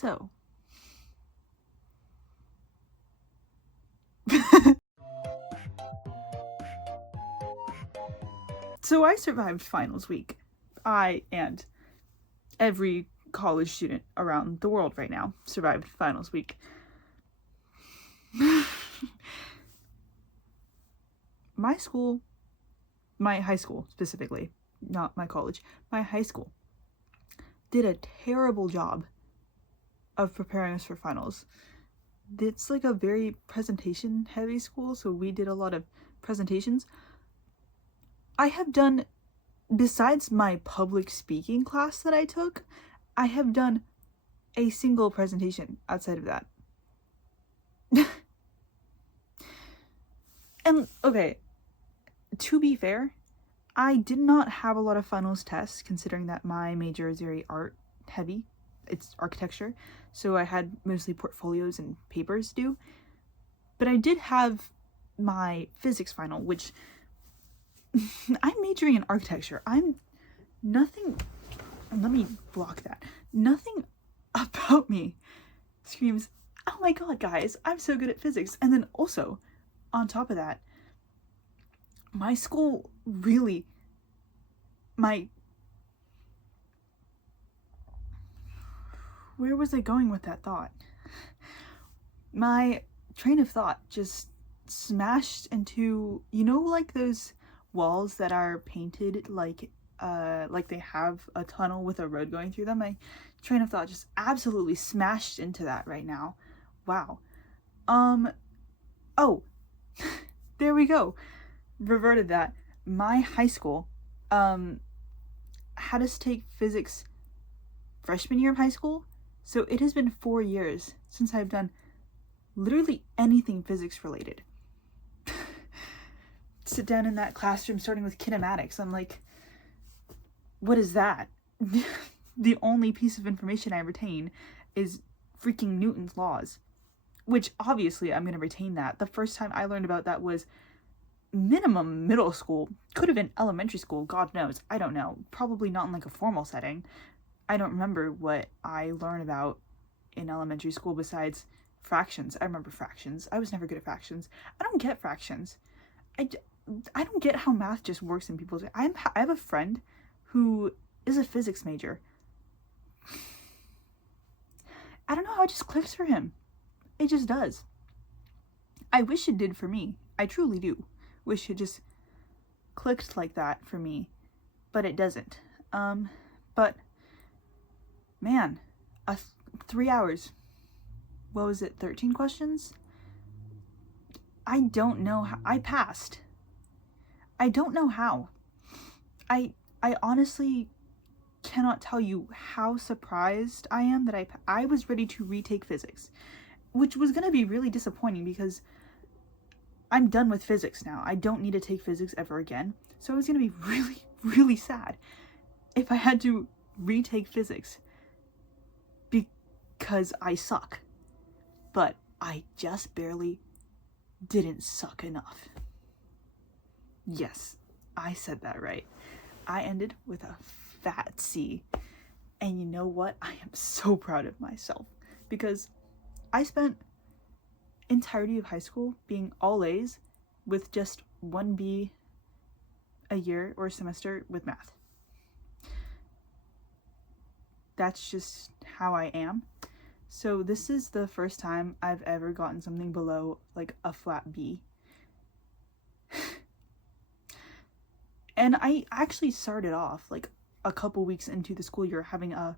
So, so I survived finals week. I and every college student around the world right now survived finals week. My school, my high school specifically, not my college, my high school did a terrible job of preparing us for finals. It's like a very presentation heavy school, so we did a lot of presentations. I have done, besides my public speaking class that I took, I have done a single presentation outside of that. And okay, to be fair, I did not have a lot of finals tests considering that my major is very art heavy. It's architecture, so I had mostly portfolios and papers due. But I did have my physics final, which I'm majoring in architecture. Nothing, let me block that. Nothing about me screams, oh my god, guys, I'm so good at physics. And then also, on top of that, my school really, where was I going with that thought? My train of thought just smashed into, like those walls that are painted like they have a tunnel with a road going through them. My train of thought just absolutely smashed into that right now. Wow. Oh, there we go. Reverted that. My high school had us take physics freshman year of high school, so it has been 4 years since I've done literally anything physics related. Sit down in that classroom starting with kinematics. I'm like, what is that? The only piece of information I retain is freaking Newton's laws, which obviously I'm going to retain that. The first time I learned about that was minimum middle school, could have been elementary school, God knows, I don't know, probably not in like a formal setting. I don't remember what I learned about in elementary school besides fractions. I remember fractions. I was never good at fractions. I don't get fractions. I don't get how math just works in people's... I have a friend who is a physics major. I don't know how it just clicks for him. It just does. I wish it did for me. I truly do. Wish it just clicked like that for me. But it doesn't. But, man, 3 hours. What was it, 13 questions? I don't know how. I passed. I don't know how. I honestly cannot tell you how surprised I am that I was ready to retake physics, which was going to be really disappointing because I'm done with physics now. I don't need to take physics ever again. So it was going to be really, really sad if I had to retake physics because I suck. But I just barely didn't suck enough. Yes, I said that right. I ended with a fat C. And you know what? I am so proud of myself because I spent entirety of high school being all A's with just 1 B a year or a semester with math. That's just how I am. So this is the first time I've ever gotten something below like a flat B. And I actually started off like a couple weeks into the school year having our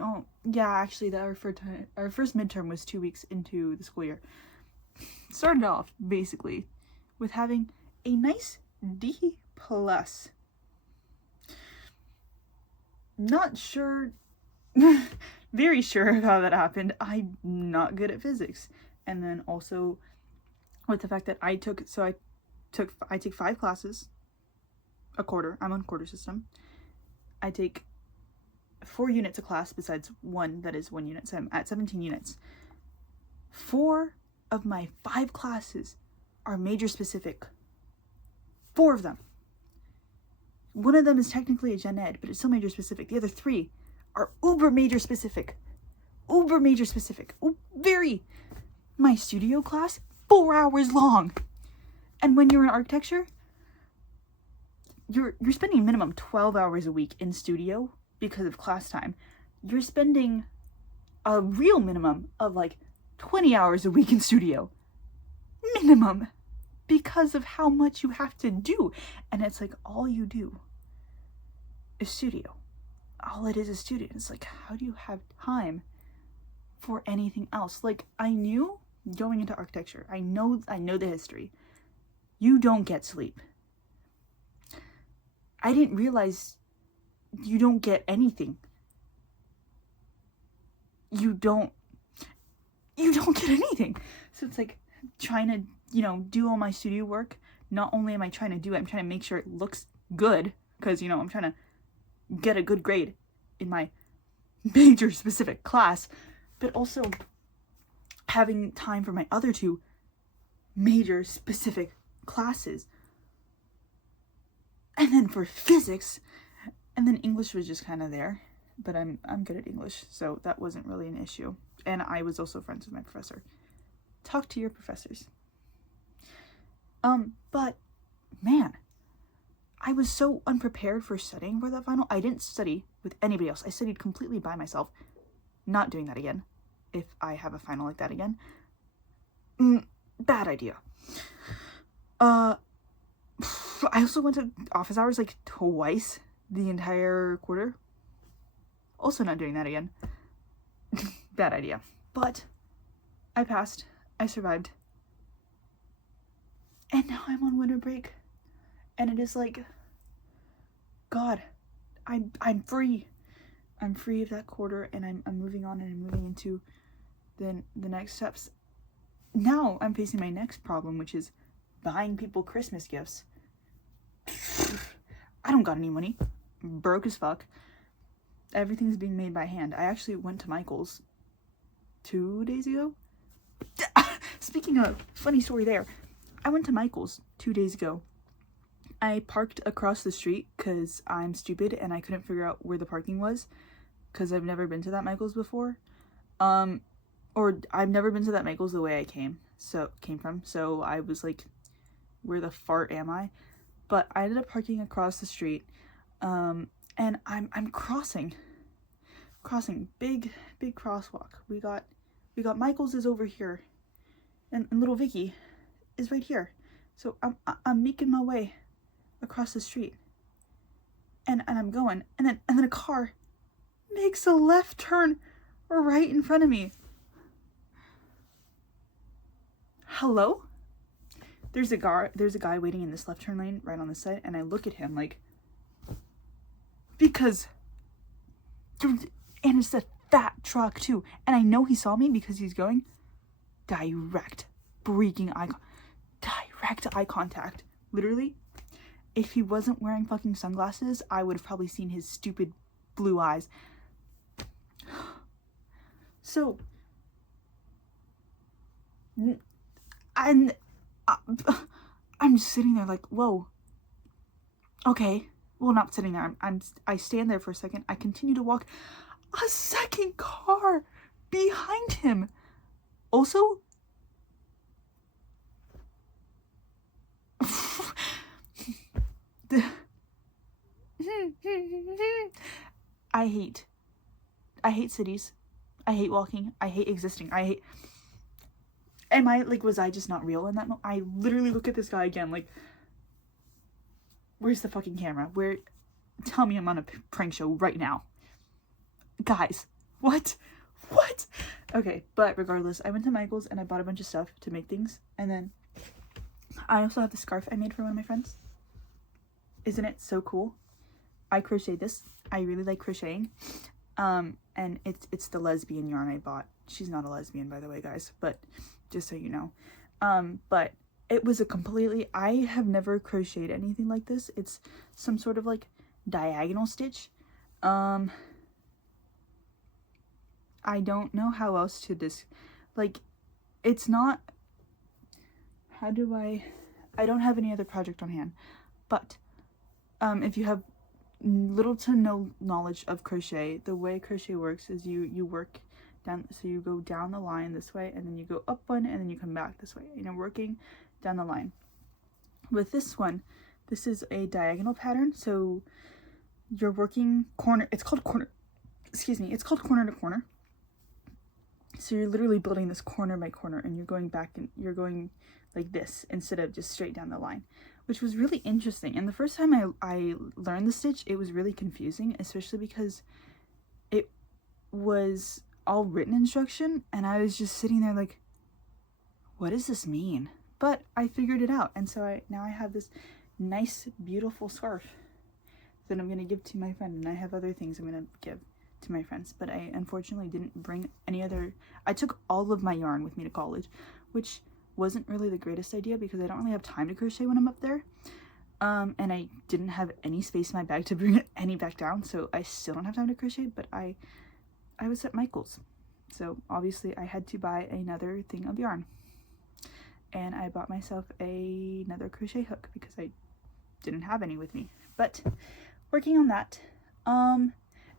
first midterm was 2 weeks into the school year. Started off basically with having a nice D+. Not sure, very sure of how that happened. I'm not good at physics. And then also with the fact that I take 5 classes a quarter. I'm on quarter system. I take 4 units a class besides 1 that is 1 unit, so I'm at 17 units. 4 of my 5 classes are major specific. 4 of them. One of them is technically a gen ed, but it's still major specific. The other 3 are uber major specific. uber major specific. Very. My studio class, 4 hours long. And when you're in architecture, you're spending minimum 12 hours a week in studio because of class time. You're spending a real minimum of like 20 hours a week in studio. Minimum. Because of how much you have to do. And it's like all you do is studio. All it is studio. It's like, how do you have time for anything else? Like, I knew going into architecture, I know the history. You don't get sleep. I didn't realize you don't get anything. You don't get anything. So it's like trying to, do all my studio work. Not only am I trying to do it, I'm trying to make sure it looks good, because, I'm trying to get a good grade in my major specific class, but also having time for my other two major specific classes. And then for physics, and then English was just kind of there, but I'm good at English, so that wasn't really an issue. And I was also friends with my professor. Talk to your professors. But man, I was so unprepared for studying for that final. I didn't study with anybody else. I studied completely by myself. Not doing that again. If I have a final like that again. Bad idea. I also went to office hours like twice the entire quarter. Also not doing that again. Bad idea. But I passed. I survived. And now I'm on winter break. And it is like, God, I'm free. I'm free of that quarter, and I'm moving on, and I'm moving into the next steps. Now I'm facing my next problem, which is buying people Christmas gifts. I don't got any money. Broke as fuck. Everything's being made by hand. I actually went to Michael's 2 days ago. Speaking of, funny story there. I went to Michael's 2 days ago. I parked across the street because I'm stupid and I couldn't figure out where the parking was, because I've never been to that Michael's before. Or I've never been to that Michael's the way I came from. So I was like, where the fart am I? But I ended up parking across the street. And I'm crossing big crosswalk. We got Michael's is over here, and little Vicky is right here. So I'm making my way across the street, and I'm going, and then a car makes a left turn right in front of me. Hello? There's a guy waiting in this left turn lane right on this side, and I look at him like, because, and it's a fat truck too, and I know he saw me because he's going direct eye contact. Literally, if he wasn't wearing fucking sunglasses, I would have probably seen his stupid blue eyes. So, I'm just sitting there like, whoa. Okay. Well, not sitting there. I stand there for a second. I continue to walk. A second car behind him. Also, I hate cities. I hate walking. I hate existing. Was I just not real in that moment? I literally look at this guy again, like, where's the fucking camera? Tell me I'm on a prank show right now. Guys, what? Okay, but regardless, I went to Michael's and I bought a bunch of stuff to make things, and then I also have the scarf I made for one of my friends. Isn't it so cool? I crocheted this. I really like crocheting. And it's the lesbian yarn I bought. She's not a lesbian, by the way, guys, but just so you know. But it was I have never crocheted anything like this. It's some sort of like diagonal stitch. I don't know how else to it's not, I don't have any other project on hand, but, if you have little to no knowledge of crochet, the way crochet works is you work down, so you go down the line this way, and then you go up one, and then you come back this way, and you're working down the line. With this one, this is a diagonal pattern, so you're working corner, it's called corner to corner. So you're literally building this corner by corner, and you're going back, and you're going like this instead of just straight down the line, which was really interesting. And the first time I learned the stitch, it was really confusing, especially because it was all written instruction, and I was just sitting there like, what does this mean? But I figured it out, and so now I have this nice, beautiful scarf that I'm going to give to my friend, and I have other things I'm going to give to my friends, but I unfortunately didn't bring any other. I took all of my yarn with me to college, which wasn't really the greatest idea because I don't really have time to crochet when I'm up there, and I didn't have any space in my bag to bring any back down, so I still don't have time to crochet. But I was at Michael's, so obviously I had to buy another thing of yarn, and I bought myself another crochet hook because I didn't have any with me. But working on that, and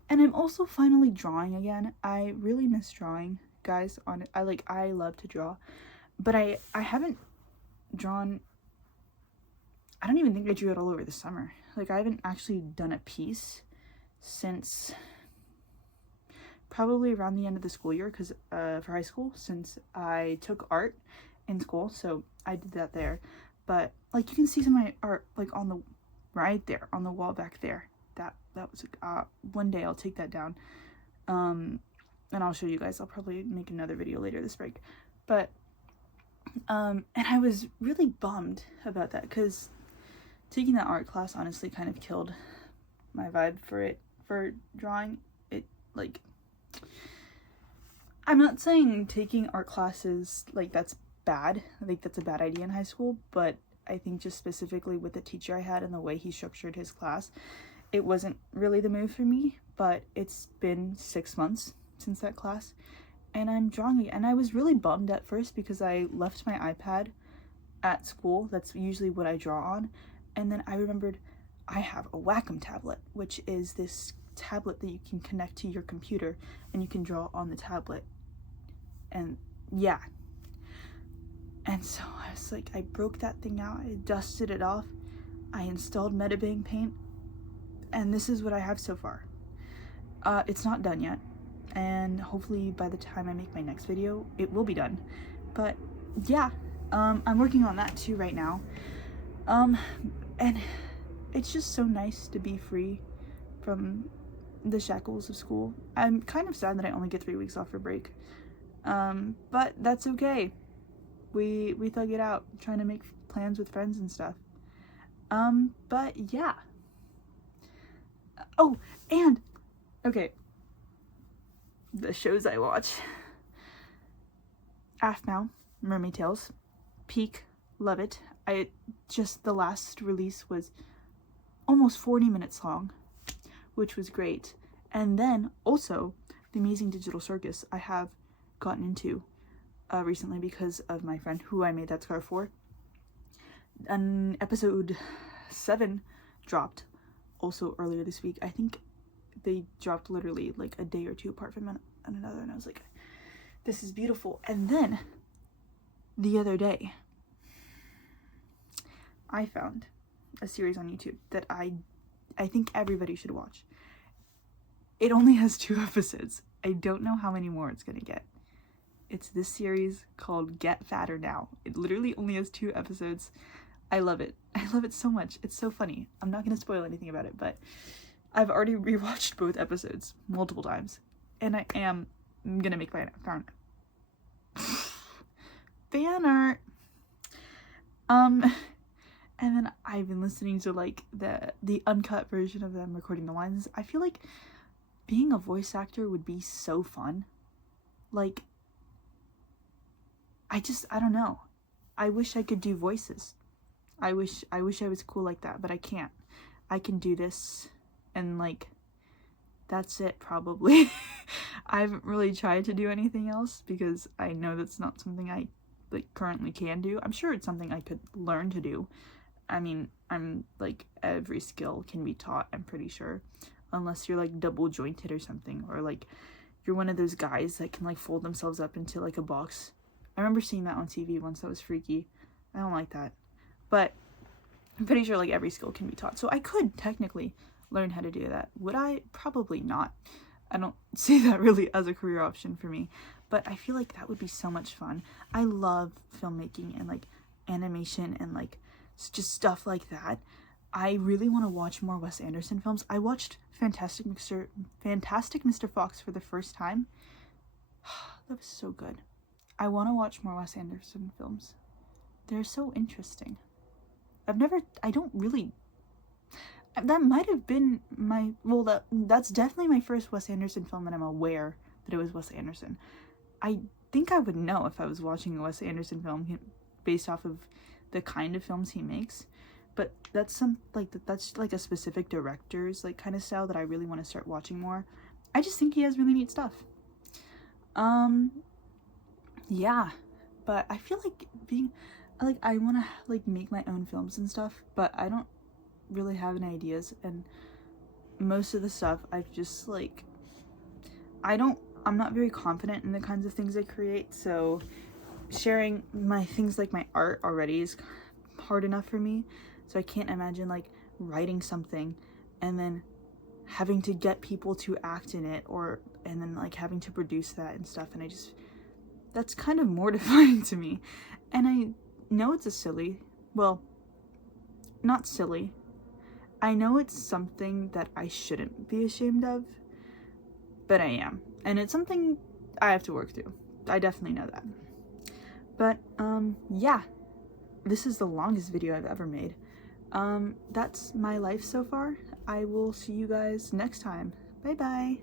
I'm also finally drawing again. I really miss drawing, guys. I love to draw, but I haven't drawn. I don't even think I drew it all over the summer. Like, I haven't actually done a piece since probably around the end of the school year, because for high school, since I took art in school, so I did that there. But like, you can see some of my art like on the right there on the wall back there. That was one day I'll take that down, and I'll show you guys. I'll probably make another video later this break. But and I was really bummed about that because taking that art class honestly kind of killed my vibe for drawing. It, like, I'm not saying taking art classes, like, that's bad. I think that's a bad idea in high school, but I think just specifically with the teacher I had and the way he structured his class, it wasn't really the move for me. But it's been 6 months since that class, and I'm drawing again. And I was really bummed at first because I left my iPad at school. That's usually what I draw on. And then I remembered I have a Wacom tablet, which is this tablet that you can connect to your computer and you can draw on the tablet. And yeah. And so I was like, I broke that thing out, I dusted it off, I installed Metabang Paint, and this is what I have so far. It's not done yet, and hopefully by the time I make my next video, it will be done. But yeah, I'm working on that too right now. And it's just so nice to be free from the shackles of school. I'm kind of sad that I only get 3 weeks off for break. But that's okay. We thug it out, trying to make plans with friends and stuff. But yeah. Oh, and okay. The shows I watch: Aphmau, Mermaid Tales, Peak, love it. The last release was almost 40 minutes long, which was great. And then also the Amazing Digital Circus I have gotten into recently because of my friend who I made that scarf for. And episode 7 dropped also earlier this week. I think they dropped literally like a day or two apart from one another, and I was like, this is beautiful. And then the other day I found a series on YouTube that I think everybody should watch. It only has 2 episodes. I don't know how many more it's gonna get. It's this series called Get Fatter Now. It literally only has 2 episodes. I love it. I love it so much. It's so funny. I'm not gonna spoil anything about it, but I've already rewatched both episodes multiple times, and I am gonna make fan art. And then I've been listening to like the uncut version of them recording the lines. I feel like being a voice actor would be so fun. Like, I don't know. I wish I could do voices. I wish I was cool like that, but I can't. I can do this, and like, that's it probably. I haven't really tried to do anything else because I know that's not something I like currently can do. I'm sure it's something I could learn to do. I mean, I'm like, every skill can be taught, I'm pretty sure, unless you're like double jointed or something, or like you're one of those guys that can like fold themselves up into like a box. I remember seeing that on TV once. That was freaky. I don't like that. But I'm pretty sure like every skill can be taught. So I could technically learn how to do that. Would I? Probably not. I don't see that really as a career option for me. But I feel like that would be so much fun. I love filmmaking and like animation and like just stuff like that. I really want to watch more Wes Anderson films. I watched Fantastic Mr. Fox for the first time. That was so good. I want to watch more Wes Anderson films. They're so interesting. I don't really, that might have been my, well, that's definitely my first Wes Anderson film that I'm aware that it was Wes Anderson. I think I would know if I was watching a Wes Anderson film based off of the kind of films he makes. But that's that's like a specific director's like kind of style that I really want to start watching more. I just think he has really neat stuff. Yeah, but I feel like I want to like make my own films and stuff, but I don't really have any ideas, and most of the stuff I've just like, I'm not very confident in the kinds of things I create, so sharing my things like my art already is hard enough for me. So I can't imagine like writing something and then having to get people to act in it, and then like having to produce that and stuff, and that's kind of mortifying to me. And I know it's not silly. I know it's something that I shouldn't be ashamed of, but I am. And it's something I have to work through. I definitely know that. But, yeah. This is the longest video I've ever made. That's my life so far. I will see you guys next time. Bye bye.